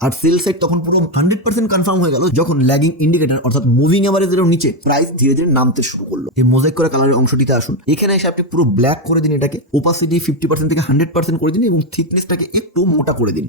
আর sell side তখন পুরো hundred percent confirm হয়ে গেল যখন ল্যাগিং ইন্ডিকেটর অর্থাৎ মুভিং অ্যাভারেজেরও নিচে প্রাইস ধীরে ধীরে নামতে শুরু করল। এই মোজাইক করা কালারের অংশটিতে আসুন। এখানে এসে আপনি পুরো ব্ল্যাক করে দিন এটাকে ওপাসিটি ফিফটি পার্সেন্ট থেকে হান্ড্রেড পার্সেন্ট করে দিন এবং থিকনেসটাকে একটু মোটা করে দিন।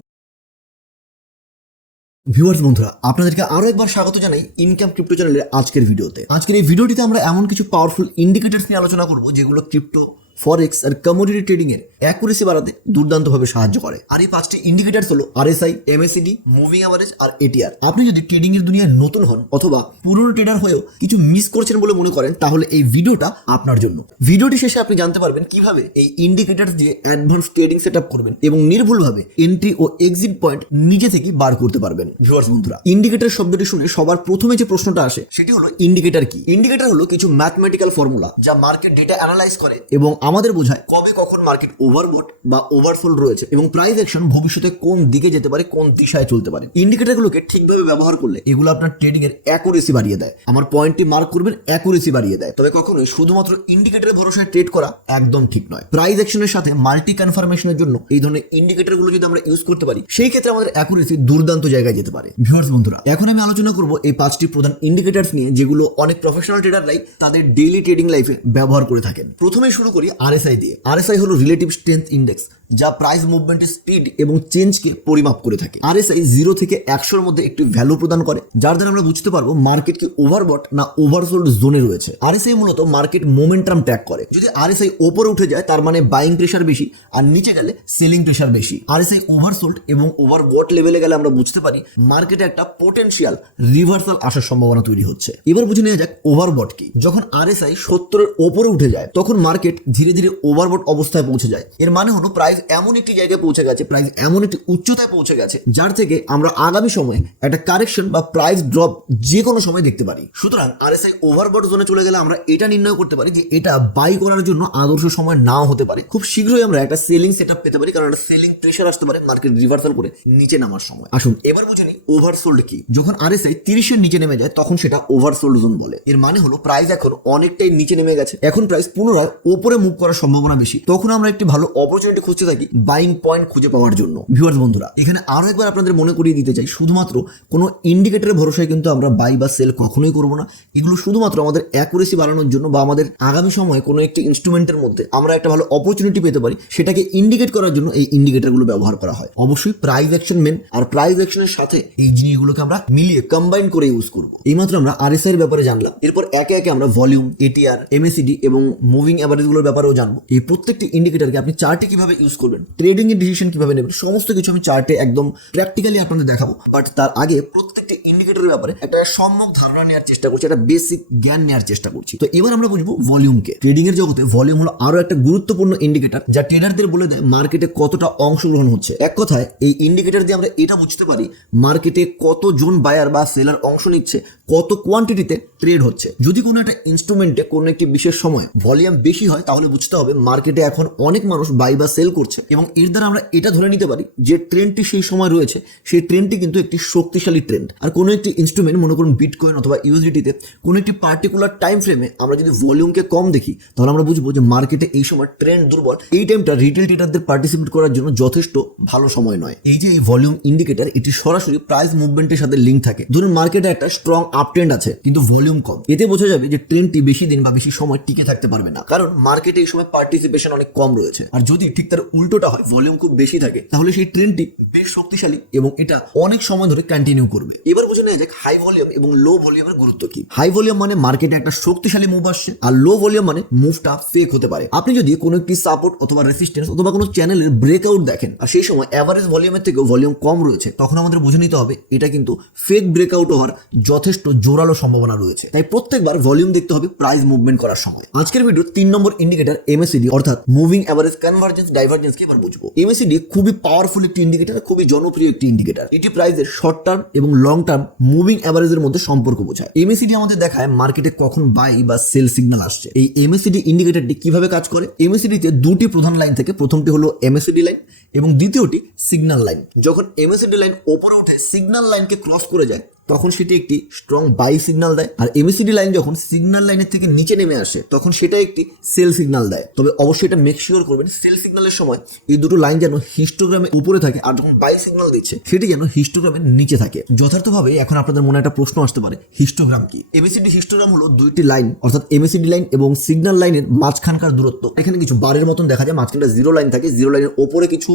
ভিউয়ার্স বন্ধুরা, আপনাদেরকে আরও একবার স্বাগত জানাই ইনকাম ক্রিপ্টো চ্যানেলের আজকের ভিডিওতে। আজকের এই ভিডিওটিতে আমরা এমন কিছু পাওয়ারফুল ইন্ডিকেটরস নিয়ে আলোচনা করব যেগুলো ক্রিপ্টো ফরেক্স আর কমোডিটি ট্রেডিং এর অ্যাকুরেসি বাড়াতে দুর্দান্তভাবে সাহায্য করে। আর এই পাঁচটি ইন্ডিকেটরস হলো আরএসআই এমএসিডি মুভিং অ্যাভারেজ আর এটিআর আপনি যদি ট্রেডিং এর দুনিয়ায় নতুন হন অথবা পুরনো ট্রেডার হয়েও কিছু মিস করছেন বলে মনে করেন, তাহলে এই ভিডিওটা আপনার জন্য। ভিডিওটি শেষে আপনি জানতে পারবেন কীভাবে এই ইন্ডিকেটার দিয়ে অ্যাডভান্স ট্রেডিং সেট করবেন এবং নির্ভুলভাবে এন্ট্রি ও এক্সিট পয়েন্ট নিজে থেকে বার করতে পারবেন। ভিউয়ার্স বন্ধুরা ইন্ডিকেটার শব্দটি শুনে সবার প্রথমে যে প্রশ্নটা আসে, সেটি হলো ইন্ডিকেটার কি? ইন্ডিকেটার হলো কিছু ম্যাথমেটিক্যাল ফর্মুলা যা মার্কেট ডেটা অ্যানালাইজ করে এবং আমাদের বোঝায় কবে কখন মার্কেট ওভারবট বা ওভারসোল রয়েছে এবং প্রাইস অ্যাকশন ভবিষ্যতে কোন দিকে যেতে পারে, কোন দিশায় চলতে পারে। ইন্ডিকেটারগুলোকে ঠিকভাবে ব্যবহার করলে এগুলো আপনার ট্রেডিং এর অ্যাকুরেসি বাড়িয়ে দেয়। আমার পয়েন্টটি মার্ক করবেন অ্যাকুরেসি বাড়িয়ে দেয়। তবে কখনোই শুধুমাত্র ইন্ডিকেটরের ভরসায় ট্রেড করা একদম ঠিক নয়। প্রাইস অ্যাকশনের সাথে মাল্টি কনফার্মেশনের জন্য এই ধরনের ইন্ডিকেটারগুলো যদি আমরা ইউজ করতে পারি, সেই ক্ষেত্রে আমাদের অ্যাকুরেসি দুর্দান্ত জায়গায় যেতে পারে। ভিউয়ার্স বন্ধুরা, এখন আমি আলোচনা করব এই পাঁচটি প্রধান ইন্ডিকেটরস নিয়ে যেগুলো অনেক প্রফেশনাল ট্রেডাররাই তাদের ডেইলি ট্রেডিং লাইফে ব্যবহার করে থাকেন। প্রথমে শুরু করি আরএসআই দিয়ে। আরএসআই হলো রিলেটিভ স্ট্রেংথ ইন্ডেক্স যা প্রাইস মুভমেন্টের স্পিড এবং চেঞ্জকে পরিমাপ করে থাকে। আরএসআই জিরো থেকে একশোর মধ্যে একটি ভ্যালু প্রদান করে, যার দ্বারা আমরা বুঝতে পারব মার্কেট কি ওভারবট না ওভারসোল্ড জোনে রয়েছে। আরএসআই মূলত মার্কেট মোমেন্টাম ট্র্যাক করে। যদি আরএসআই ওপরে উঠে যায়, তার মানে বাইং প্রেশার বেশি, আর নিচে গেলে সেলিং প্রেশার বেশি। আরএসআই ওভারসোল্ড এবং ওভারবট লেভেলে গেলে আমরা বুঝতে পারি মার্কেটে একটা পোটেনশিয়াল রিভার্সাল আসার সম্ভাবনা তৈরি হচ্ছে। এবার বুঝে নেওয়া যাক ওভারবট কি। যখন আর এস আই সত্তরের ওপরে উঠে যায়, তখন মার্কেট ধীরে ধীরে ওভারবট অবস্থায় পৌঁছে যায়। এর মানে হলো প্রাইস এমন একটি জায়গায় পৌঁছে গেছে প্রাইস এমন একটি উচ্চতায় পৌঁছে গেছে, যার থেকে আমরা আগামী সময়ে একটা কারেকশন বা প্রাইস ড্রপ যে কোনো সময় দেখতে পারি। সুতরাং আরএসআই ওভারবট জোনে চলে গেলে আমরা এটা নির্ণয় করতে পারি যে এটা বাই করার জন্য আদর্শ সময় নাও হতে পারে। খুব শীঘ্রই আমরা একটা সেলিং সেট পেতে পারি, কারণ একটা সেলিং প্রেশার আসতে পারে মার্কেট রিভার্সাল করে নিচে নামার সময়। আসুন, এবার বুঝে নিই ওভারসোল্ড কি। যখন আরএসআই তিরিশের নিচে নেমে যায়, তখন সেটা ওভারসোল্ড জোন বলে। এর মানে হলো প্রাইস এখন অনেকটাই নিচে নেমে গেছে। এখন প্রাইস পুনরায় ওপরে মুভ করার সম্ভাবনা বেশি। তখন আমরা একটি ভালো অপরচুনিটি খুঁজতে থাকি বাইং পয়েন্ট খুঁজে পাওয়ার জন্য। ভিউয়ার্স বন্ধুরা, এখানে আরও একবার আপনাদের মনে করিয়ে দিতে চাই, শুধুমাত্র কোনো ইন্ডিকেটরের ভরসায় কিন্তু আমরা বাই বা সেল কখনোই করব না। এগুলো শুধুমাত্র আমাদের অ্যাকুরেসি বাড়ানোর জন্য বা আমাদের আগামী সময়ে কোনো একটি ইনস্ট্রুমেন্টের মধ্যে আমরা একটা ভালো অপরচুনিটি পেতে পারি, সেটাকে ইন্ডিকেট করার জন্য এই ইন্ডিকেটরগুলো ব্যবহার করা হয়। অবশ্যই প্রাইস অ্যাকশন মেন আর প্রাইস অ্যাকশনের সাথে এই জিনিসগুলোকে আমরা মিলিয়ে কম্বাইন করে ইউজ করব। এইমাত্র আমরা আরএসআই এর ব্যাপারে জানলাম। এরপর একে একে আমরা ভলিউম এটিআর এমএসিডি এবং মুভিং অ্যাভারেজগুলোর ব্যাপারেও জানব। এই প্রত্যেকটি ইন্ডিকেটরকে আপনি চার্টে কীভাবে ইউজ করবেন। ট্রেডিং এর ডিসিশন কীভাবে নেবেন, সমস্ত কিছু আমি চার্টে একদম প্র্যাকটিক্যালি আপনাদের দেখাবো। বাট তার আগে প্রত্যেকটি ইন্ডিকেটরের ব্যাপারে একটা সম্যক ধারণা নেওয়ার চেষ্টা করছি, একটা বেসিক জ্ঞান নেওয়ার চেষ্টা করছি। তো এবার আমরা বুঝব ভলিউমকে ট্রেডিং এর জগতে ভলিউম হলো আরও একটা গুরুত্বপূর্ণ ইন্ডিকেটর যা ট্রেডারদের বলে দেয় মার্কেটে কতটা অংশগ্রহণ হচ্ছে। এক কথায়, এই ইন্ডিকেটর দিয়ে আমরা এটা বুঝতে পারি মার্কেটে কতজন বায়ার বা সেলার অংশ নিচ্ছে, কত কোয়ান্টিটিতে ট্রেড হচ্ছে। যদি কোনো একটা ইনস্ট্রুমেন্টে কোনো একটি বিশেষ সময় ভলিউম বেশি হয়, তাহলে বুঝতে হবে মার্কেটে এখন অনেক মানুষ বাই বা সেল করছে এবং এর দ্বারা আমরা এটা ধরে নিতে পারি যে ট্রেন্ডটি সেই সময় রয়েছে, সেই ট্রেন্ডটি কিন্তু একটি শক্তিশালী ট্রেন্ড আর কোনো একটি ইনস্ট্রুমেন্ট মনে করুন বিটকয়েন অথবা ইউএসডিটিতে কোনো একটি পার্টিকুলার টাইম ফ্রেমে আমরা যদি ভলিউমকে কম দেখি, তাহলে আমরা বুঝব যে মার্কেটে এই সময় ট্রেন্ড দুর্বল। এই টাইমটা রিটেল ট্রেডারদের পার্টিসিপেট করার জন্য যথেষ্ট ভালো সময় নয়। এই যে এই ভলিউম ইন্ডিকেটার এটি সরাসরি প্রাইস মুভমেন্টের সাথে লিঙ্ক থাকে। ধরুন মার্কেটে একটা স্ট্রং আপ ট্রেন্ড আছে, কিন্তু ভলিউম কম। এতে বোঝা যাবে যে ট্রেন্ডটি বেশি দিন বা বেশি সময় টিকে থাকতে পারবে না। কারণ মার্কেটে এই সময় পার্টিসিপেশন অনেক কম রয়েছে। আর যদি ঠিক তার উল্টোটা হয় ভলিউম খুব বেশি থাকে, তাহলে সেই ট্রেন্ডটি বেশ শক্তিশালী এবং এটা অনেক সময় ধরে কন্টিনিউ করবে। এবার বুঝে নেওয়া যাক হাই ভলিউম এবং লো ভলিউমের গুরুত্ব কি। হাই ভলিউম মানে মার্কেটে একটা শক্তিশালী মুভ আসছে, আর লো ভলিউম মানে মুভটা ফেক হতে পারে। আপনি যদি কোনো একটি সাপোর্ট অথবা রেসিস্টেন্স অথবা কোনো চ্যানেলের ব্রেকআউট দেখেন, আর সেই সময় অ্যাভারেজ ভলিউমের থেকেও ভলিউম কম রয়েছে, তখন আমাদের বুঝে নিতে হবে এটা কিন্তু ফেক ব্রেকআউট হওয়ার যথেষ্ট জোরালো সম্ভাবনা রয়েছে। তাই প্রত্যেকবার ভলিউম দেখতে হবে প্রাইস মুভমেন্ট করার সময়। আজকের ভিডিও তিন নম্বর ইন্ডিকেটর এমএসিডি অর্থাৎ মুভিং অ্যাভারেজ কনভার্জেন্স ডাইভার্জেন্স কে এবার বুঝব। এমএসিডি খুবই পাওয়ারফুল একটি ইন্ডিকেটর খুবই জনপ্রিয় একটি ইন্ডিকেটর এটি প্রাইসের শর্ট টার্ম এবং লং টার্ম মুভিং অ্যাভারেজের মধ্যে সম্পর্ক বোঝায়? এমএসিডি আমাদের দেখায় মার্কেটে কখন বাই বা সেল সিগন্যাল আসছে। এই এমএসিডি ইন্ডিকেটরটি কীভাবে কাজ করে? এমএসিডিতে দুটি প্রধান লাইন থেকে প্রথমটি হলো এমএসিডি লাইন এবং দ্বিতীয়টি সিগন্যাল লাইন যখন এমএসিডি লাইন ওপরে উঠে সিগন্যাল লাইনকে ক্রস করে যায় তখন সেটি একটি স্ট্রং বাই সিগন্যাল দেয়। আর এমএসিডি লাইন যখন সিগনাল লাইনের থেকে নিচে নেমে আসে, তখন সেটা একটি সেল সিগনাল দেয়। তবে অবশ্যই এটা মেক শিওর করবেন সেল সিগন্যালের সময় এই দুটো লাইন যেন হিস্টোগ্রামে উপরে থাকে আর যখন বাই সিগন্যাল দিচ্ছে, সেটি যেন হিস্টোগ্রামের নিচে থাকে। যথার্থভাবে এখন আপনাদের মনে একটা প্রশ্ন আসতে পারে হিস্টোগ্রাম কি? এমএসিডি হিস্টোগ্রাম হলো দুইটি লাইন অর্থাৎ এমএসিডি লাইন এবং সিগনাল লাইনের মাঝখানকার দূরত্ব। এখানে কিছু বারের মতন দেখা যায়, মাঝখানটা জিরো লাইন থাকে জিরো লাইনের ওপরে কিছু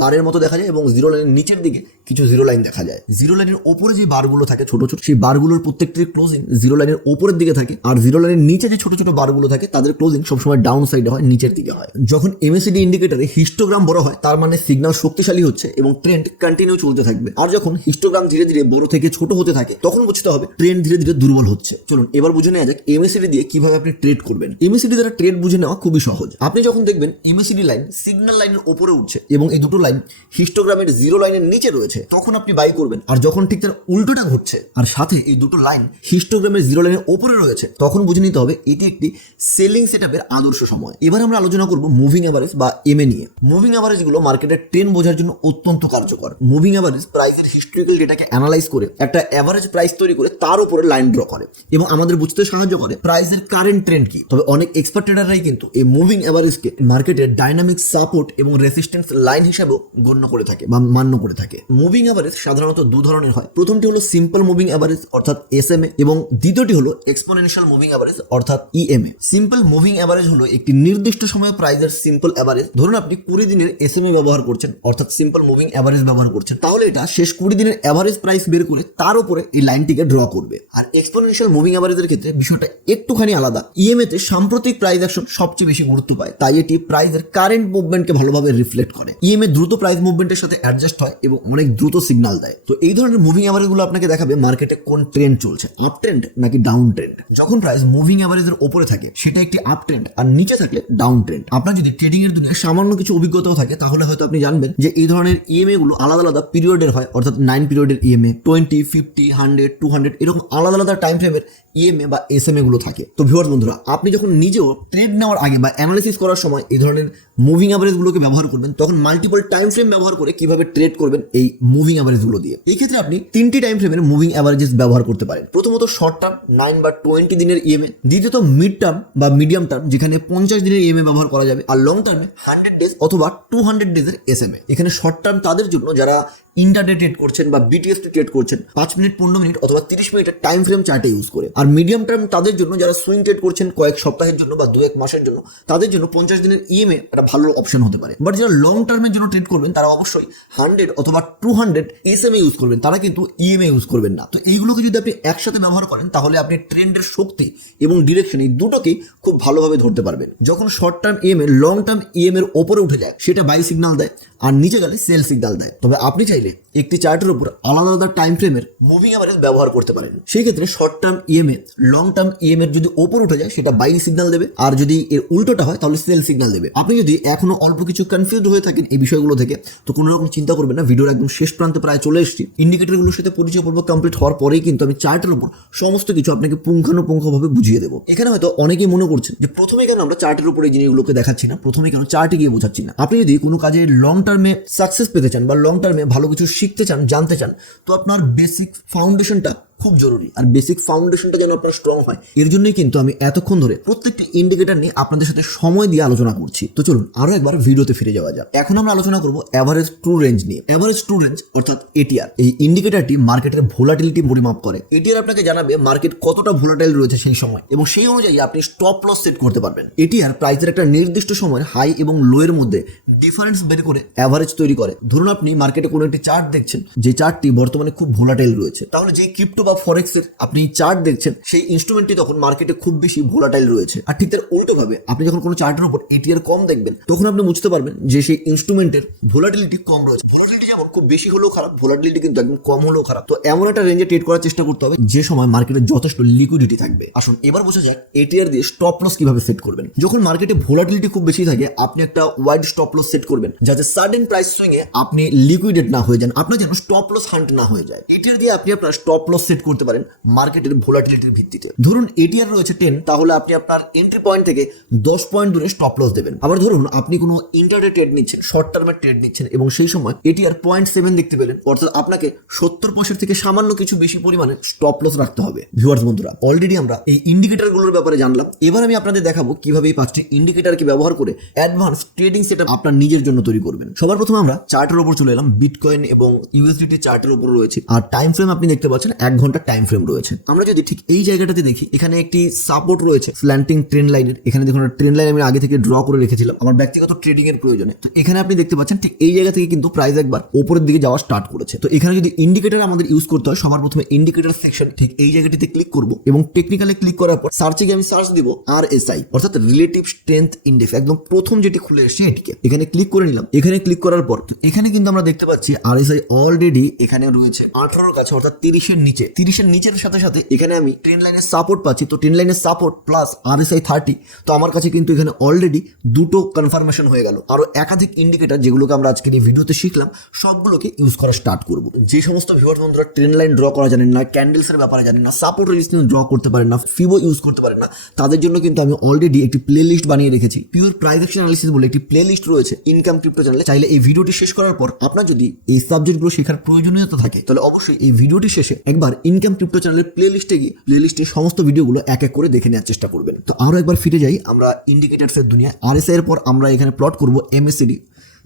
বারের মতো দেখা যায় এবং জিরো লাইনের নিচের দিকে কিছু জিরো লাইন দেখা যায়। জিরো লাইনের ওপরে যে বারগুলো থাকে ছোট ছোট, সেই বারগুলোর প্রত্যেকটির ক্লোজিং জিরো লাইনের ওপরের দিকে থাকে আর জিরো লাইনের নিচে যে ছোট ছোট বারগুলো থাকে, তাদের ক্লোজিং সবসময় ডাউন সাইডে হয়, নিচের দিকে হয়। যখন এমএসিডি ইন্ডিকেটরে হিস্টোগ্রাম বড় হয়, তার মানে সিগন্যাল শক্তিশালী হচ্ছে এবং ট্রেন্ড কন্টিনিউ চলতে থাকবে। আর যখন হিস্টোগ্রাম ধীরে ধীরে বড় থেকে ছোট হতে থাকে, তখন বুঝতে হবে ট্রেন্ড ধীরে ধীরে দুর্বল হচ্ছে। চলুন, এবার বুঝে নেওয়া যাক এমএসিডি দিয়ে কীভাবে আপনি ট্রেড করবেন। এমএসিডি দ্বারা ট্রেড বুঝে নেওয়া খুবই সহজ। আপনি যখন দেখবেন এমএসিডি লাইন সিগন্যাল লাইনের উপরে উঠছে এবং এই দুটো লাইন হিস্টোগ্রামের জিরো লাইনের নিচে রয়েছে, তখন আপনি বাই করবেন। আর যখন ঠিক তার উল্টোটা ঘটছে আর সাথে এই দুটো লাইন হিস্টোগ্রামের জিরো লাইনের ওপরে রয়েছে। তখন বুঝে নিতে হবে এটি একটি সেলিং সেটআপের আদর্শ সময়। এবার আমরা আলোচনা করব মুভিং অ্যাভারেজ বা এমএ নিয়ে। মুভিং অ্যাভারেজগুলো মার্কেটের ট্রেন বোঝার জন্য অত্যন্ত কার্যকর। মুভিং অ্যাভারেজ প্রাইসের হিস্ট্রিক্যাল ডেটাকে অ্যানালাইজ করে একটা অ্যাভারেজ প্রাইস তৈরি করে তার উপরে লাইন ড্র করে এবং আমাদের বুঝতে সাহায্য করে প্রাইসের কারেন্ট ট্রেন্ড কি। তবে অনেক এক্সপার্ট ট্রেডাররাই কিন্তু এই মুভিং অ্যাভারেজকে মার্কেটের ডাইনামিক সাপোর্ট এবং রেসিস্ট্যান্স লাইন হিসেবেও গণ্য করে থাকে বা মান্য করে থাকে। মুভিং অ্যাভারেজ সাধারণত দু ধরনের হয়। প্রথমটি হলো সিম্পল মুভিং অ্যাভারেজ অর্থাৎ এস এসএমএ এবং দ্বিতীয়টি হলো এক্সপোনেনশিয়াল মুভিং অ্যাভারেজ অর্থাৎ ইএমএ সিম্পল মুভিং অ্যাভারেজ হলো একটি নির্দিষ্ট সময় প্রাইজের সিম্পল অ্যাভারেজ ধরুন আপনি কুড়ি দিনের এস এম এ ব্যবহার করছেন, অর্থাৎ সিম্পল মুভিং অ্যাভারেজ ব্যবহার করছেন। তাহলে এটা শেষ কুড়ি দিনের অ্যাভারেজ প্রাইস বের করে তার উপরে এই লাইনটিকে ড্র করবে। আর এক্সপোনেনশিয়াল মুভিং অ্যাভারেজের ক্ষেত্রে বিষয়টা একটুখানি আলাদা। ইএমএ তে সাম্প্রতিক প্রাইস অ্যাকশন সবচেয়ে বেশি গুরুত্ব পায়। তাই এটি প্রাইসের কারেন্ট মুভমেন্টকে ভালোভাবে রিফ্লেক্ট করে। ইএমএ দ্রুত প্রাইস মুভমেন্টের সাথে অ্যাডজাস্ট হয় এবং অনেক দ্রুত সিগন্যাল দেয়। তো এই ধরনের মুভিং অ্যাভারেজগুলো আপনাকে দেখাবে মার্কেটে কোন ট্রেন্ড চলছে আপ ট্রেন্ড নাকি ডাউন ট্রেন্ড যখন প্রাইস মুভিং অ্যাভারেজের উপরে থাকে, সেটা একটি আপ ট্রেন্ড আর নিচে থাকলে ডাউন ট্রেন্ড আপনার যদি ট্রেডিং এর দুনিয়ায় সামান্য কিছু অভিজ্ঞতাও থাকে, তাহলে হয়তো আপনি জানবেন যে এই ধরনের ইএমএ গুলো আলাদা আলাদা পিরিয়ডের হয়, অর্থাৎ নাইন পিরিয়ডের EMA twenty fifty hundred two hundred এরকম আলাদা আলাদা টাইম ফ্রেমের ইএমএ বা এসএমএ গুলো থাকে। তো ভিউয়ার বন্ধুরা, আপনি যখন নিজেও ট্রেড নেওয়ার আগে বা অ্যানালিসিস করার সময় এই ধরনের মুভিং অ্যাভারেজ গুলোকে ব্যবহার করবেন, তখন মাল্টিপল টাইম ফ্রেম ব্যবহার করে কীভাবে ট্রেড করবেন এই মুভিং অ্যাভারেজগুলো দিয়ে। এই ক্ষেত্রে আপনি তিনটি টাইম ফ্রেমের মুভিং অ্যাভারেজেস ব্যবহার করতে পারেন। প্রথমত শর্ট টার্ম নাইন বা টোয়েন্টি দিনের ইএমএ দ্বিতীয়ত মিড টার্ম বা মিডিয়াম টার্ম যেখানে পঞ্চাশ দিনের ইএমএ ব্যবহার করা যাবে। আর লং টার্মে হান্ড্রেড ডেজ অথবা টু হান্ড্রেড ডেজের এসএমএ এখানে শর্ট টার্ম তাদের জন্য যারা ইন্টারডে ট্রেড করছেন বা বিটিএস ট্রেড করছেন, পাঁচ মিনিট, পনেরো মিনিট অথবা তিরিশ মিনিটের টাইম ফ্রেম চার্টে ইউজ করে। আর মিডিয়াম টার্ম তাদের জন্য যারা সুইং ট্রেড করছেন কয়েক সপ্তাহের জন্য বা দু এক মাসের জন্য, তাদের জন্য পঞ্চাশ দিনের ইএমএ একটা ভালো অপশন হতে পারে। বাট যারা লং টার্মের জন্য ট্রেড করবেন, তারা অবশ্যই হান্ড্রেড অথবা টু হান্ড্রেড এসএমএ ইউজ করবেন। তারা কিন্তু ইএমএ ইউজ করবেন না। তো এইগুলোকে যদি আপনি একসাথে ব্যবহার করেন, তাহলে আপনি ট্রেন্ডের শক্তি এবং ডিরেকশন এই দুটোকেই খুব ভালোভাবে ধরতে পারবেন। যখন short term EMA long term EMA এর ওপরে উঠে যায়, সেটা বাই সিগন্যাল দেয়, আর নিচে গেলে সেল সিগনাল দেয়। তবে আপনি চাইলে একটি চার্টের উপর আলাদা আলাদা টাইম ফ্রেমের মুভিং অ্যাভারেজ ব্যবহার করতে পারেন। সেই ক্ষেত্রে short term EMA long term EMA এর যদি ওপর উঠে যায়, সেটা বাই সিগন্যাল দেবে। আর যদি এর উল্টোটা হয়, তাহলে সেল সিগন্যাল দেবে। আপনি যদি এখনও অল্প কিছু কনফিউজ হয়ে থাকেন এই বিষয়গুলো থেকে, তো কোনো রকম চিন্তা করবেন না, ভিডিওর একদম শেষ প্রান্তে প্রায় চলে এসেছি। ইন্ডিকেটরগুলোর সাথে পরিচয় পর্ব কমপ্লিট হওয়ার পরেই কিন্তু আমি চার্টের উপর সমস্ত কিছু আপনাকে পুঙ্খানুপুঙ্খভাবে বুঝিয়ে দেবো। এখানে হয়তো অনেকেই মনে করছেন যে, প্রথমে কেন আমরা চার্টের উপর এই জিনিসগুলোকে দেখাচ্ছি না? প্রথমে কেন চার্টে গিয়ে বোঝাচ্ছি না? আপনি যদি কোনো কাজে লং টার্মে সাকসেস পেতে চান বা লং টার্মে ভালো কিছু শিখতে চান জানতে চান তো আপনার বেসিক ফাউন্ডেশনটা খুব জরুরি। আর বেসিক ফাউন্ডেশনটা যেন আপনার স্ট্রং হয়। এর জন্যই কিন্তু আমি এতক্ষণ ধরে প্রত্যেকটি ইন্ডিকেটর নিয়ে আপনাদের সাথে সময় দিয়ে আলোচনা করছি। তো চলুন, আরও একবার ভিডিওতে ফিরে যাওয়া যাক। এখন আমরা আলোচনা করব অ্যাভারেজ ট্রু রেঞ্জ নিয়ে। অ্যাভারেজ ট্রু রেঞ্জ অর্থাৎ এটিআর এই ইন্ডিকেটরটি মার্কেটের ভোলাটিলিটি পরিমাপ করে। এটিআর আপনাকে জানাবে মার্কেট কতটা ভোলাটাইল রয়েছে সেই সময়। এবং সেই অনুযায়ী আপনি স্টপ লস সেট করতে পারবেন। এটিআর প্রাইসের একটা নির্দিষ্ট সময়ের হাই এবং লো এর মধ্যে ডিফারেন্স বের করে অ্যাভারেজ তৈরি করে। ধরুন আপনি মার্কেটে কোনো একটি চার্ট দেখছেন। যে চার্টটি বর্তমানে খুব ভোলাটাইল রয়েছে। তাহলে যে ক্রিপ্টো বা ফরেক্সের আপনি চার্ট দেখছেন, সেই ইনস্ট্রুমেন্টটি তখন মার্কেটে খুব বেশি ভোলাটাইল রয়েছে। আর ঠিক তার উল্টো ভাবে আপনি যখন কোনো চার্টের উপর এটিআর কম দেখবেন, তখন আপনি বুঝতে পারবেন যে সেই ইনস্ট্রুমেন্টের ভোলাটিলিটি কম রয়েছে। ভোলাটিলিটি যেমন খুব বেশি হলেও খারাপ ভোলাটিলিটি কিন্তু একদম কম হলেও খারাপ। তো এমন একটা রেঞ্জে ট্রেড করার চেষ্টা করতে হবে, যে সময় মার্কেটে যথেষ্ট লিকুইডিটি থাকবে। আসুন, এবার বোঝা যাক এটিআর দিয়ে স্টপ লস কীভাবে সেট করবেন। যখন মার্কেটে ভোলাটিলিটি খুব বেশি থাকে, আপনি একটা ওয়াইড স্টপ লস সেট করবেন, যাতে সাডেন প্রাইস সুইং এ আপনি লিকুইডেড না হয়ে যান, আপনার যেন স্টপ লস হান্ট না হয়ে যায়। এটিআর দিয়ে আপনি আপনার স্টপ লস সেট করতে পারেন মার্কেটের ভোলাটিলিটির ভিত্তিতে। ধরুন এটিআর রয়েছে টেন তাহলে আপনি আপনার এন্ট্রি পয়েন্ট থেকে দশ পয়েন্ট দূরে স্টপ লস দেবেন। আবার ধরুন আপনি কোনো ইন্টারডে ট্রেড নিচ্ছেন শর্ট টার্মের ট্রেড নিচ্ছেন এবং সেই সময় এটিআর পয়েন্ট সেভেন দেখতে পেলেন, অর্থাৎ আপনাকে সত্তর পয়সার থেকে সামান্য কিছু বেশি পরিমাণে স্টপ লস রাখতে হবে। ভিউয়ার্স বন্ধুরা অলরেডি আমরা এই ইন্ডিকেটারগুলোর ব্যাপারে জানলাম। এবার আমি আপনাদের দেখাবো কীভাবে এই পাঁচটি ইন্ডিকেটারকে ব্যবহার করে অ্যাডভান্স ট্রেডিং সেট আপনার নিজের জন্য তৈরি করবেন। সবার প্রথমে আমরা চার্টের উপর চলে এলাম বিটকয়েন এবং ইউএসডিটি চার্টের উপর রয়েছে। আর টাইম ফ্রেম আপনি দেখতে পাচ্ছেন এক ঘণ্টার টাইম ফ্রেম রয়েছে। আমরা যদি ঠিক এই জায়গাটাতে দেখি, এখানে একটি সাপোর্ট রয়েছে স্ল্যান্টিং ট্রেন লাইনের এখানে দেখুন ট্রেন লাইন আমি আগে থেকে ড্র করে রেখেছিলাম। আমার ব্যক্তিগত ট্রেডিং এর প্রয়োজনে। তো এখানে আপনি দেখতে পাচ্ছেন, ঠিক এই জায়গা থেকে কিন্তু প্রাইস একবার উপরের দিকে যাওয়া স্টার্ট করেছে। তো এখানে যদি ইন্ডিকেটর আমাদের ইউজ করতে হয়, সবার প্রথমে ইন্ডিকেটর সেকশন ঠিক এই জায়গাটিতে ক্লিক করব এবং টেকনিক্যালি ক্লিক করার পর সার্চে গিয়ে আমি সার্চ দিব আর এস আই অর্থাৎ রিলেটিভ স্ট্রেংথ ইন্ডেক্স একদম প্রথম যেটি খুলে এসেছে এটিকে। এখানে ক্লিক করে নিলাম। এখানে ক্লিক করার পর এখানে কিন্তু আমরা দেখতে পাচ্ছি আর এস আই অলরেডি এখানে রয়েছে আঠারোর কাছে, অর্থাৎ তিরিশের নিচে। তিরিশের নিচের সাথে সাথে এখানে আমি ট্রেন লাইনের সাপোর্ট পাচ্ছি। তো ট্রেন লাইনের support plus R S I thirty তো আমার কাছে কিন্তু এখানে অলরেডি দুটো কনফার্মেশন হয়ে গেল। আরও একাধিক ইন্ডিকেটার যেগুলোকে আমরা আজকের এই ভিডিওতে শিখলাম, সবগুলোকে ইউজ করা স্টার্ট করব। যে সমস্ত ভিউয়ার বন্ধুরা ট্রেন লাইন ড্র করা জানেন না ক্যান্ডেলসের ব্যাপারে জানেন না সাপোর্ট রেজিস্ট্যান্স ড্র করতে পারেন না ফিবো ইউজ করতে পারেন না, তাদের জন্য কিন্তু আমি অলরেডি একটি প্লে লিস্ট বানিয়ে রেখেছি। পিওর প্রাইস অ্যানালিসিস বলে একটি প্লে লিস্ট রয়েছে ইনকাম ক্রিপ্টো চ্যানেলে চাইলে এই ভিডিওটি শেষ করার পর আপনার যদি এই সাবজেক্টগুলো শেখার প্রয়োজনীয়তা থাকে, তাহলে অবশ্যই এই ভিডিওটি শেষে একবার ইনকাম ক্রিপ্টো চ্যানেলের প্লে লিস্টে গিয়ে প্লে লিস্টের সমস্ত ভিডিওগুলো এক এক করে দেখে নেওয়ার চেষ্টা করবেন। তো আরও একবার ফিরে যাই, আমরা ইন্ডিকেটার্সের দুনিয়ায়। এস এর পর আমরা এখানে প্লট করব এমএসসিডি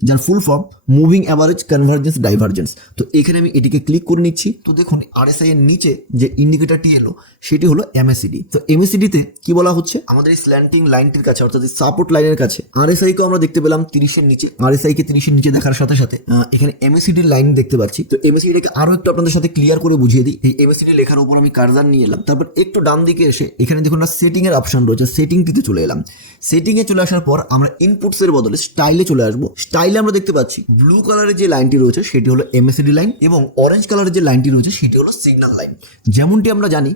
যার full form moving average convergence divergence তো এখানে আমি এটিকে ক্লিক করে নিচ্ছি। তো দেখুন আরএসআই এর নিচে যে ইন্ডিকেটারটি এলো, সেটি হলো এমএসিডি তো এমএসিডিতে কি বলা হচ্ছে? আমাদের এই স্ল্যান্টিং লাইনটির কাছে, অর্থাৎ সাপোর্ট লাইনের কাছে আরএসআই কে আমরা দেখতে পেলাম তিরিশের নিচে। আরএসআই কে তিরিশের নিচে দেখার সাথে সাথে এখানে এমএসিডির লাইন দেখতে পাচ্ছি। তো এমএসিডিকে আরও একটু আপনাদের সাথে ক্লিয়ার করে বুঝিয়ে দিই। এই এমএসিডি লেখার উপর আমি কার্জার নিয়ে এলাম। তারপর একটু ডান দিকে এসে, এখানে দেখুন না সেটিং এর অপশন রয়েছে। সেটিং সেটিংটিতে চলে এলাম। সেটিং এ চলে আসার পর আমরা ইনপুটস এর বদলে স্টাইলে চলে আসব। স্টাইলে আমরা দেখতে পাচ্ছি ব্লু কালারের যে লাইনটি রয়েছে, সেটি হলো এমএসিডি লাইন এবং অরেঞ্জ কালারের যে লাইনটি রয়েছে, সেটি হলো সিগন্যাল লাইন যেমনটি আমরা জানি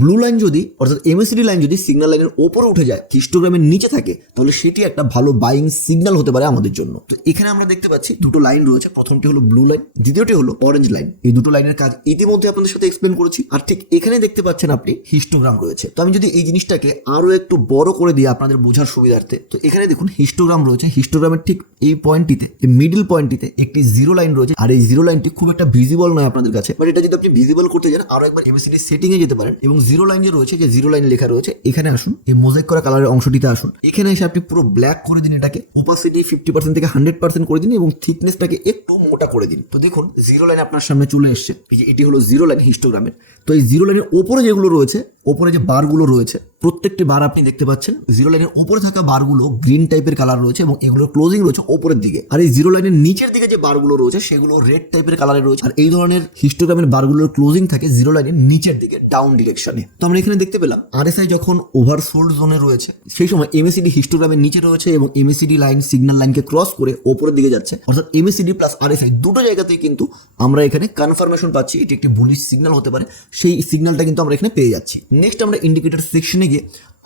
ব্লু লাইন যদি, অর্থাৎ এমএসিডি লাইন যদি সিগন্যাল লাইনের ওপরে উঠে যায় হিস্টোগ্রামের নিচে থাকে, তাহলে সেটি একটা ভালো বাইং সিগন্যাল হতে পারে আমাদের জন্য। তো এখানে আমরা দেখতে পাচ্ছি দুটো লাইন রয়েছে, প্রথমটি হলো ব্লু লাইন দ্বিতীয়টি হলো অরেঞ্জ লাইন এই দুটো লাইনের কাজ ইতিমধ্যে আপনাদের সাথে এক্সপ্লেন করেছি, আর ঠিক এখানে দেখতে পাচ্ছেন আপনি হিস্টোগ্রাম রয়েছে। তো আমি যদি এই জিনিসটাকে আরও একটু বড় করে দিই আপনাদের বোঝার সুবিধার্থে, তো এখানে দেখুন হিস্টোগ্রাম রয়েছে হিস্টোগ্রামের ঠিক এই পয়েন্টটিতে এই মিডল পয়েন্টটিতে একটি জিরো লাইন রয়েছে। আর এই জিরো লাইনটি খুব একটা ভিজিবল নয় আপনাদের কাছে। বাট এটা যদি আপনি ভিজিবল করতে যান, আরও একবার এমএসিডি সেটিং এ যেতে পারেন। এবং জিরো লাইন যে রয়েছে, যে জিরো লাইন লেখা রয়েছে, এখানে আসুন, এই মোজাইক করা কালারের অংশটিতে আসুন। এখানে এসে আপনি পুরো ব্ল্যাক করে দিন এটাকে ওপাসিটি ফিফটি পার্সেন্ট থেকে হান্ড্রেড পার্সেন্ট করে দিন এবং থিকনেসটাকে একটু মোটা করে দিন। তো দেখুন জিরো লাইন আপনার সামনে চলে এসছে। এই যে এটি হলো জিরো লাইন হিস্টোগ্রামের তো এই জিরো লাইনের ওপরে যেগুলো রয়েছে, ওপরে যে বারগুলো রয়েছে, প্রত্যেকটি বার আপনি দেখতে পাচ্ছেন জিরো লাইনের উপরে থাকা বারগুলো গ্রিন টাইপের কালার রয়েছে এবং এগুলোর ক্লোজিং রয়েছে ওপরের দিকে। আর এই জিরো লাইনের নিচের দিকে যে বারগুলো রয়েছে, সেগুলো রেড টাইপের কালারের রয়েছে। আর এই ধরনের হিস্টোগ্রামের বারগুলোর ক্লোজিং থাকে জিরো লাইনের নিচের দিকে ডাউন ডিরেকশনে তো আমরা এখানে দেখতে পেলাম আরএসআই যখন ওভারসোল্ড জোনে রয়েছে, সেই সময় এমএসিডি হিস্টোগ্রামের নিচে রয়েছে এবং এমএসিডি লাইন সিগন্যাল লাইনকে ক্রস করে ওপরের দিকে যাচ্ছে। অর্থাৎ MACD plus R S RSI দুটো জায়গাতেই কিন্তু আমরা এখানে কনফার্মেশন পাচ্ছি, এটি একটি বুলিশ সিগন্যাল হতে পারে। সেই সিগন্যালটা কিন্তু আমরা এখানে পেয়ে যাচ্ছি। নেক্সট আমরা ইন্ডিকেটার সেকশনে গিয়ে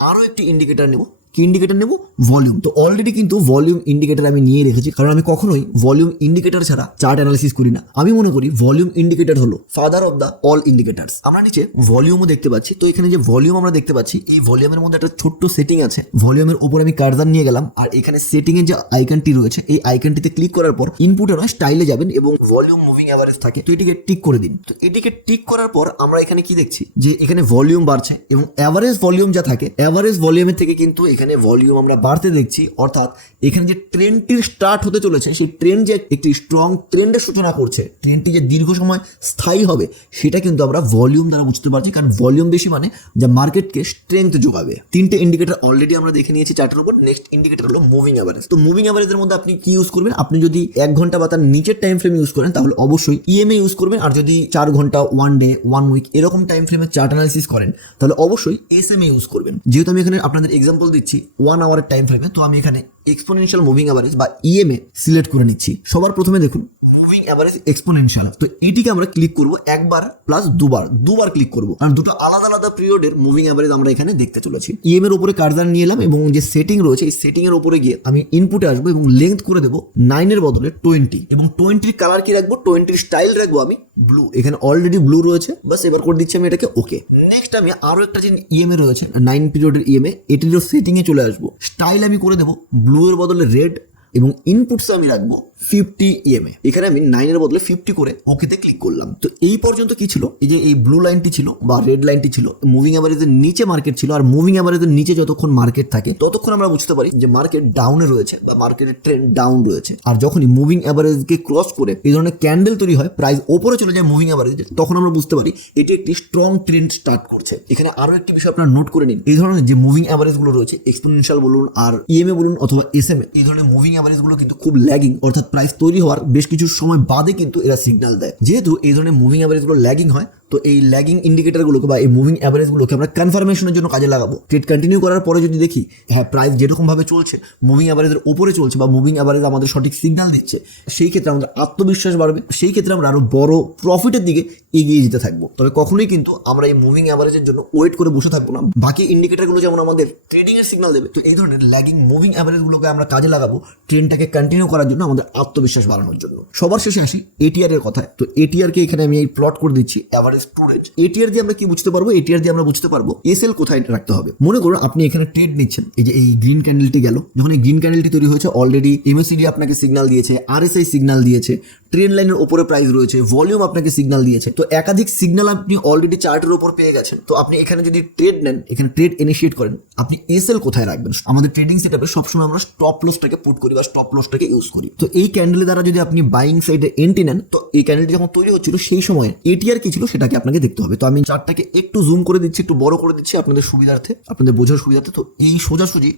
আরও একটি ইন্ডিকেটার নেব। কি ইন্ডিকেটর নেব? ভলিউম তো অলরেডি কিন্তু ভলিউম ইন্ডিকেটর আমি নিয়ে রেখেছি, কারণ আমি কখনোই ভলিউম ইন্ডিকেটর ছাড়া চার্ট অ্যানালিসিস করি না। আমি মনে করি ভলিউম ইন্ডিকেটর হলো father of the all indicators আমরা নিচে ভলিউমও দেখতে পাচ্ছি। তো এখানে যে ভলিউম আমরা দেখতে পাচ্ছি, এই ভলিউমের মধ্যে একটা ছোট্ট সেটিং আছে। ভলিউমের উপরে আমি কার্জার নিয়ে গেলাম, আর এখানে সেটিং এর যে আইকনটি রয়েছে, এই আইকনটিতে ক্লিক করার পর ইনপুটে নয় স্টাইলে যাবেন এবং ভলিউম মুভিং অ্যাভারেজ থাকে। তো এটিকে টিক করে দিন। তো এটিকে টিক করার পর আমরা এখানে কি দেখছি? যে এখানে ভলিউম বাড়ছে এবং অ্যাভারেজ ভলিউম যা থাকে অ্যাভারেজ ভলিউমের থেকে কিন্তু এখানে ভলিউম আমরা বাড়তে দেখছি, অর্থাৎ এখানে যে ট্রেনটির স্টার্ট হতে চলেছে, সেই ট্রেন যে একটি স্ট্রং ট্রেন্ডের সূচনা করছে ট্রেনটি যে দীর্ঘ সময় স্থায়ী হবে, সেটা কিন্তু আমরা ভলিউম দ্বারা বুঝতে পারছি, কারণ ভলিউম বেশি মানে যা মার্কেটকে স্ট্রেংথ যোগাবে। তিনটে ইন্ডিকেটর অলরেডি আমরা দেখে নিয়েছি চার্টের উপর নেক্সট ইন্ডিকেটর হলো মুভিং অ্যাভারেজ তো মুভিং অ্যাভারেজের মধ্যে আপনি কি ইউজ করবেন? আপনি যদি এক ঘণ্টা বা তার নিচের টাইম ফ্রেম ইউজ করেন, তাহলে অবশ্যই ইএমএ ইউজ করবেন, আর যদি চার ঘণ্টা ওয়ান ডে ওয়ান উইক এরকম টাইম ফ্রেমে চার্ট অ্যানালিসিস করেন, তাহলে অবশ্যই এসএমএ ইউজ করবেন। যেহেতু আমি এখানে আপনাদের এক্সাম্পল দিচ্ছি ওয়ান আওয়ারের টাইম থাকবে তো আমি এখানে এক্সপোনেনশিয়াল মুভিং অ্যাভারেজ বা ইএমএ সিলেক্ট করে নিচ্ছি। সবার প্রথমে দেখুন মুভিং অ্যাভারেজ এক্সপোনেনশিয়াল তো এটিকে আমরা ক্লিক করব একবার প্লাস দুবার দুবার ক্লিক করব। কারণ দুটো আলাদা আলাদা পিরিয়ডের মুভিং অ্যাভারেজ আমরা এখানে দেখতে চলেছি। ইএম এর উপরে কার্জার নিয়ে এলাম এবং যে সেটিং রয়েছে, এই সেটিং এর উপরে গিয়ে আমি ইনপুটে আসব এবং লেন্থ করে দেবো নাইনের বদলে টোয়েন্টি এবং টোয়েন্টির কালার কি রাখব? টোয়েন্টির স্টাইল রাখব আমি ব্লু এখানে অলরেডি ব্লু রয়েছে। বাস এবার করে দিচ্ছি আমি এটাকে ওকে নেক্সট আমি আরও একটা যে ইএমএ রয়েছে নাইন পিরিয়ডের ইএমএ এটিরও সেটিং এ চলে আসব। স্টাইল আমি করে দেবো ব্লু এর বদলে রেড এবং ইনপুটস আমি রাখব ফিফটি ইএমএ এখানে আমি নাইনের বদলে ফিফটি করে ওকেতে ক্লিক করলাম। তো এই পর্যন্ত কি ছিল? এই যে এই ব্লু লাইনটি ছিল বা রেড লাইনটি ছিল মুভিং অ্যাভারেজের নিচে মার্কেট ছিল আর মুভিং অ্যাভারেজের নিচে যতক্ষণ মার্কেট থাকে, ততক্ষণ আমরা বুঝতে পারি যে মার্কেট ডাউনে রয়েছে বা মার্কেটের ট্রেন্ড ডাউন রয়েছে। আর যখনই মুভিং অ্যাভারেজকে ক্রস করে এই ধরনের ক্যান্ডেল তৈরি হয় প্রাইস ওপরে চলে যায় মুভিং অ্যাভারেজ তখন আমরা বুঝতে পারি এটি একটি স্ট্রং ট্রেন্ড স্টার্ট করছে। এখানে আরও একটি বিষয় আপনারা নোট করে নিন। এই ধরনের যে মুভিং অ্যাভারেজগুলো রয়েছে এক্সপোনেনশিয়াল বলুন আর ইএমএ বলুন অথবা এসএমএ এই ধরনের মুভিং অ্যাভারেজগুলো কিন্তু খুব ল্যাগিং অর্থাৎ প্রাইস তৈরি হওয়ার বেশ কিছু সময় বাদে কিন্তু এরা সিগন্যাল দেয়। যেহেতু এই ধরনের মুভিং অ্যাভারেজগুলো ল্যাগিং হয় তো এই ল্যাগিং ইন্ডিকেটারগুলোকে বা এই মুভিং অ্যাভারেজগুলোকে আমরা কনফার্মেশনের জন্য কাজে লাগাবো। ট্রেড কন্টিনিউ করার পরে যদি দেখি হ্যাঁ প্রাইস যেরকমভাবে চলছে মুভিং অ্যাভারেজের উপরে চলছে বা মুভিং অ্যাভারেজ আমাদের সঠিক সিগন্যাল দিচ্ছে, সেই ক্ষেত্রে আমাদের আত্মবিশ্বাস বাড়বে, সেই ক্ষেত্রে আমরা আরও বড় প্রফিটের দিকে এগিয়ে যেতে থাকব। তবে কখনোই কিন্তু আমরা এই মুভিং অ্যাভারেজের জন্য ওয়েট করে বসে থাকব না। বাকি ইন্ডিকেটারগুলো যেমন আমাদের ট্রেডিং এর সিগন্যাল দেবে, তো এই ধরনের ল্যাগিং মুভিং অ্যাভারেজগুলোকে আমরা কাজে লাগাবো ট্রেনটাকে কন্টিনিউ করার জন্য আমাদের আত্মবিশ্বাস বাড়ানোর জন্য। সবার শেষে আসি এটিআর এর কথায়। তো এটিআর কে এখানে আমি এই প্লট করে দিচ্ছি অ্যাভারেজ স্টোরেজ এটিআর দিয়ে আমরা কি বুঝতে পারব? এটিআর দিয়ে আমরা বুঝতে পারব এসএল কোথায় রাখতে হবে। মনে করুন আপনি এখানে ট্রেড নিচ্ছেন। এই যে এই গ্রিন ক্যান্ডেলটি গেল। যখন এই গ্রিন ক্যান্ডেলটি তৈরি হয়েছে অলরেডি এমএসিডি আপনাকে সিগনাল দিয়েছে আরএসআই সিগনাল দিয়েছে। ট্রেন লাইনের ওপরে প্রাইস রয়েছে ভলিউম আপনাকে সিগনাল দিয়েছে। তো একাধিক সিগন্যাল আপনি অলরেডি চার্টের ওপর পেয়ে গেছেন। তো আপনি এখানে যদি ট্রেড নেন, এখানে ট্রেড ইনিশিয়েট করেন, আপনি এসএল কোথায় রাখবেন? আমাদের ট্রেডিং সেটআপে সবসময় আমরা স্টপ লসটাকে পুট করি বা স্টপ লসটাকে ইউজ করি। তো এই ক্যান্ডেলের দ্বারা যদি আপনি বাইং সাইডে এন্ট্রি নেন, তো এই ক্যান্ডেলটি যখন তৈরি হচ্ছিল, সেই সময় এটিআর কি ছিল সেটাকে আপনাকে দেখতে হবে। তো আমি চার্টটাকে একটু জুম করে দিচ্ছি, একটু বড় করে দিচ্ছি আপনাদের সুবিধার্থে, আপনাদের বোঝার সুবিধার্থে। তো এই সোজাসুজি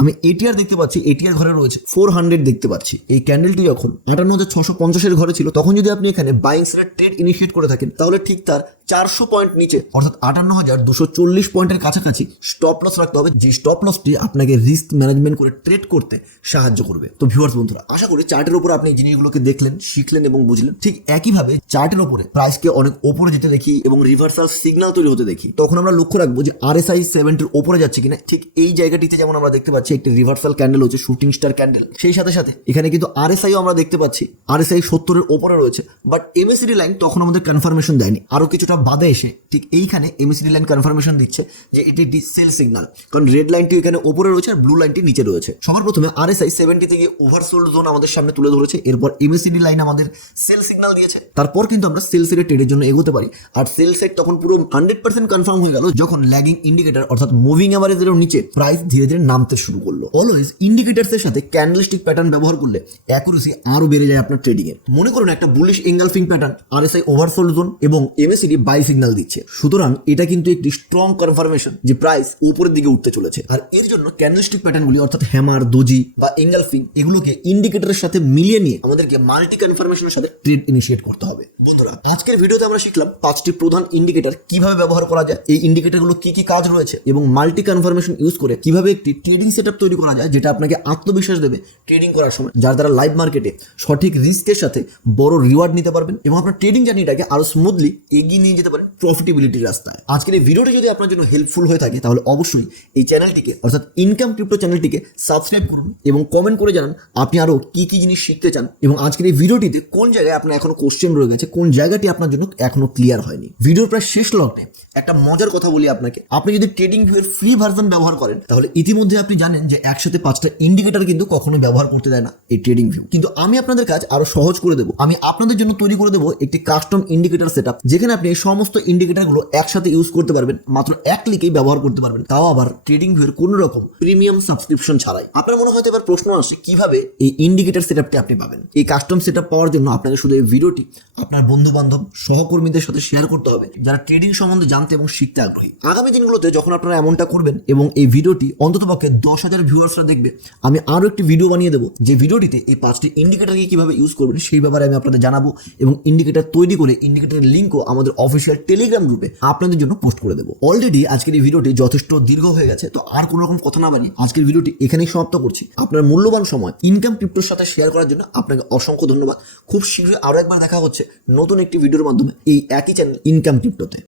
আমি এটিআর দেখতে পাচ্ছি এটিআর ঘরে রয়েছে ফোর হান্ড্রেড দেখতে পাচ্ছি। এই ক্যান্ডেলটি যখন আটান্ন হাজার ছশো পঞ্চাশের ঘরে ছিল, তখন যদি আপনি এখানে বাইং সাইডে ট্রেড ইনিশিয়েট করে থাকেন, তাহলে ঠিক তার চারশো পয়েন্ট নিচে, অর্থাৎ আটান্ন হাজার দুশো চল্লিশ পয়েন্টের কাছাকাছি স্টপ লস রাখতে হবে, যে স্টপ লসটি আপনাকে রিস্ক ম্যানেজমেন্ট করে ট্রেড করতে সাহায্য করবে। তো ভিউয়ার্স বন্ধুরা, আশা করি চার্টের উপর আপনি জিনিসগুলোকে দেখলেন, শিখলেন এবং বুঝলেন। ঠিক একইভাবে চার্টের উপরে প্রাইসকে অনেক ওপরে যেতে দেখি এবং রিভার্সাল সিগনাল তৈরি হতে দেখি। তখন আমরা লক্ষ্য রাখব যে আর এস আই সেভেন্টির ওপরে যাচ্ছে কিনা, ঠিক এই জায়গাটিতে যেমন আমরা দেখতে পাচ্ছি একটি রিভার্সাল ক্যান্ডেল হচ্ছে শুটিং স্টার ক্যান্ডেল সেই সাথে সাথে এখানে কিন্তু আর এস আইও আমরা দেখতে পাচ্ছি। আর এস আই সত্তরের ওপরে রয়েছে। বাট এমএসিডি লাইন তখন আমাদের কনফার্মেশন দেয়নি। আরও কিছুটা বাদে এসে ঠিক এইখানে এমএসিডি লাইন কনফার্মেশন দিচ্ছে যে এটি একটি সেল সিগনাল কারণ রেড লাইনটি এখানে ওপরে রয়েছে আর ব্লু লাইনটি নিচে রয়েছে। সবার প্রথমে আর এস আই সেভেন্টি থেকে ওভারসোল্ড জোন আমাদের সামনে তুলে ধরেছে। এরপর এমএসিডি লাইন আমাদের সেল সিগনাল দিয়েছে। তারপর কিন্তু আমরা সেল সেটের ট্রেডের জন্য এগোতে পারি। আর সেল সেট তখন পুরো হান্ড্রেড পার্সেন্ট কনফার্ম হয়ে গেল যখন ল্যাগিং ইন্ডিকেটর অর্থাৎ মুভিং অ্যাভারেজের নিচে প্রাইস ধীরে ধীরে নামতে শুরু করল। অলওয়েজ ইন্ডিকেটার্স এর সাথে ক্যান্ডেলস্টিক প্যাটার্ন ব্যবহার করলে অ্যাকুরেসি আরও বেড়ে যায় আপনার ট্রেডিং এ। মনে করুন একটা bullish engulfing pattern R S I oversold zone এবং এমএসিডি বাই সিগন্যাল দিচ্ছে। সুতরাং এটা কিন্তু একটি স্ট্রং কনফার্মেশন যে প্রাইস উপরের দিকে উঠতে চলেছে। আর এর জন্য ক্যান্ডেলস্টিক প্যাটার্নগুলি অর্থাৎ হ্যামার দোজি বা এঙ্গালফিং এগুলোকে ইন্ডিকেটরের সাথে মিলিয়ে নিয়ে আমাদেরকে মাল্টি কনফার্মেশনের সাথে ট্রেড ইনিশিয়েট করতে হবে। বন্ধুরা, আজকের ভিডিওতে আমরা শিখলাম পাঁচটি প্রধান ইন্ডিকেটর কীভাবে ব্যবহার করা যায়, এই ইন্ডিকেটরগুলো কি কি কাজ রয়েছে এবং মাল্টি কনফার্মেশন ইউজ করে কীভাবে একটি ট্রেডিং সেটআপ তৈরি করা যায়, যেটা আপনাকে আত্মবিশ্বাস দেবে ট্রেডিং করার সময়। যার দ্বারা লাইভ মার্কেটে সঠিক রিস্কের সাথে বড় রিওয়ার্ড নিতে পারবেন এবং আপনার ট্রেডিং জার্নিটাকে আরও স্মুথলি এগিয়ে নিয়ে যেতে পারেন প্রফিটেবিলিটির রাস্তায়। আজকের এই ভিডিওটি যদি আপনার জন্য হেল্পফুল হয়ে থাকে, তাহলে অবশ্যই এই চ্যানেলটিকে অর্থাৎ ইনকাম ক্রিপ্টো চ্যানেলটিকে সাবস্ক্রাইব করুন এবং কমেন্ট করে জানান আপনি আরও কি কি জিনিস শিখতে চান এবং আজকের এই ভিডিওটিতে কোন জায়গায় আপনার এখনও কোশ্চেন রয়ে গেছে, কোন জায়গাটি আপনার জন্য এখনও ক্লিয়ার হয়নি। ভিডিওর প্রায় শেষ লগ্নে একটা মজার কথা বলি আপনাকে। আপনি যদি ট্রেডিং ভিউয়ের ফ্রি ভার্সন ব্যবহার করেন, তাহলে ইতিমধ্যে আপনি জানেন যে একসাথে পাঁচটা ইন্ডিকেটর কিন্তু কখনো ব্যবহার করতে দেয় না এই ট্রেডিং ভিউ কিন্তু আমি আপনাদের কাজ আরও সহজ করে দেবো। আমি আপনাদের জন্য তৈরি করে দেবো একটি কাস্টম ইন্ডিকেটর সেটআপ যেখানে আপনি সমস্ত ইন্ডিকেটরগুলো একসাথে ইউজ করতে পারবেন, মাত্র এক ক্লিকেই ব্যবহার করতে পারবেন। তাও আবার ট্রেডিং ভিউয়ের কোনো রকম প্রিমিয়াম সাবস্ক্রিপশন ছাড়াই। আপনার মনে হয়তো এবার প্রশ্ন আসে, কীভাবে এই ইন্ডিকেটর সেটআপটি আপনি পাবেন? এই কাস্টম সেটআপ পাওয়ার জন্য আপনাকে শুধু এই ভিডিওটি আপনার বন্ধু বান্ধব সহকর্মীদের সাথে শেয়ার করতে হবে, যারা ট্রেডিং সম্বন্ধে জানতে এবং শিখতে আগ্রহী। আগামী দিনগুলোতে যখন আপনারা এমনটা করবেন এবং এই ভিডিওটি অন্ততপক্ষে দশ হাজার ভিউয়ার্সরা দেখবে, আমি আরও একটি ভিডিও বানিয়ে দেবো, যে ভিডিওটিতে এই পাঁচটি ইন্ডিকেটরকে কীভাবে ইউজ করবেন, সেই ব্যাপারে আমি আপনাদের জানাব এবং ইন্ডিকেটার তৈরি করে ইন্ডিকেটারের লিঙ্কও আমাদের অফিসিয়াল টেলিগ্রাম গ্রুপে আপনাদের জন্য পোস্ট করে দেবো। অলরেডি আজকের এই ভিডিওটি যথেষ্ট দীর্ঘ হয়ে গেছে, তো আর কোনো রকম কথা না বানিয়ে আজকের ভিডিওটি এখানেই সমাপ্ত করছি। আপনার মূল্যবান সময় ইনকাম ক্রিপ্টোর সাথে শেয়ার করার জন্য আপনাকে অসংখ্য ধন্যবাদ। খুব শীঘ্রই আরও একবার দেখা হচ্ছে নতুন একটি ভিডিওর মাধ্যমে এই একই চ্যানেল ইনকাম ক্রিপ্টোতে